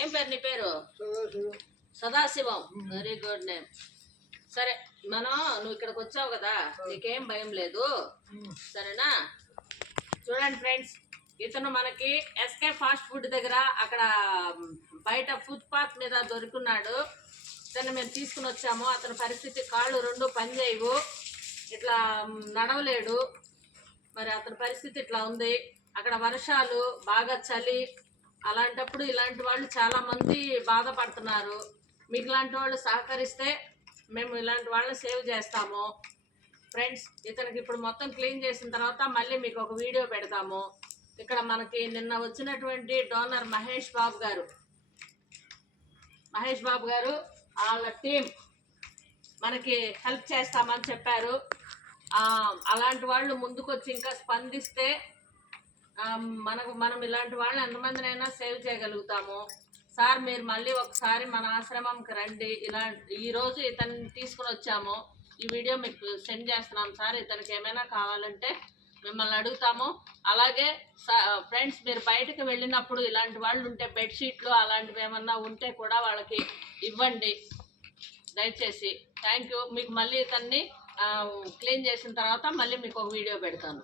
ఏం పేరు నీ పేరు? సదాశివం. Very good name. సరే నువ్వు ఇక్కడికి వచ్చావు కదా, నీకేం భయం లేదు సరేనా? చూడండి ఫ్రెండ్స్, ఇతను మనకి ఎస్కే ఫాస్ట్ ఫుడ్ దగ్గర అక్కడ బయట ఫుట్పాత్ మీద దొరుకున్నాడు. ఇతను మేము తీసుకుని వచ్చాము. అతని పరిస్థితి కాళ్ళు రెండు పనిచేయవు, ఇట్లా నడవలేడు. మరి అతని పరిస్థితి ఇట్లా ఉంది. అక్కడ వర్షాలు, బాగా చలి, అలాంటప్పుడు ఇలాంటి వాళ్ళు చాలామంది బాధపడుతున్నారు. మీకు ఇలాంటి వాళ్ళు సహకరిస్తే మేము ఇలాంటి వాళ్ళని సేవ్ చేస్తాము. ఫ్రెండ్స్, ఇతనికి ఇప్పుడు మొత్తం క్లీన్ చేసిన తర్వాత మళ్ళీ మీకు ఒక వీడియో పెడతాము. ఇక్కడ మనకి నిన్న వచ్చినటువంటి డోనర్ మహేష్ బాబు గారు వాళ్ళ టీం మనకి హెల్ప్ చేస్తామని చెప్పారు. అలాంటి వాళ్ళు ముందుకొచ్చి ఇంకా స్పందిస్తే మనం ఇలాంటి వాళ్ళని ఎంతమందినైనా సేవ్ చేయగలుగుతాము. సార్, మీరు మళ్ళీ ఒకసారి మన ఆశ్రమంకి రండి. ఈరోజు ఇతన్ని తీసుకుని వచ్చాము. ఈ వీడియో మీకు సెండ్ చేస్తున్నాం సార్. ఇతనికి ఏమైనా కావాలంటే మిమ్మల్ని అడుగుతాము. అలాగే ఫ్రెండ్స్, మీరు బయటకు వెళ్ళినప్పుడు ఇలాంటి వాళ్ళు ఉంటే బెడ్షీట్లు అలాంటివి ఏమన్నా ఉంటే కూడా వాళ్ళకి ఇవ్వండి దయచేసి. Thank you. మీకు మళ్ళీ ఇతన్ని క్లీన్ చేసిన తర్వాత మళ్ళీ మీకు ఒక వీడియో పెడతాను.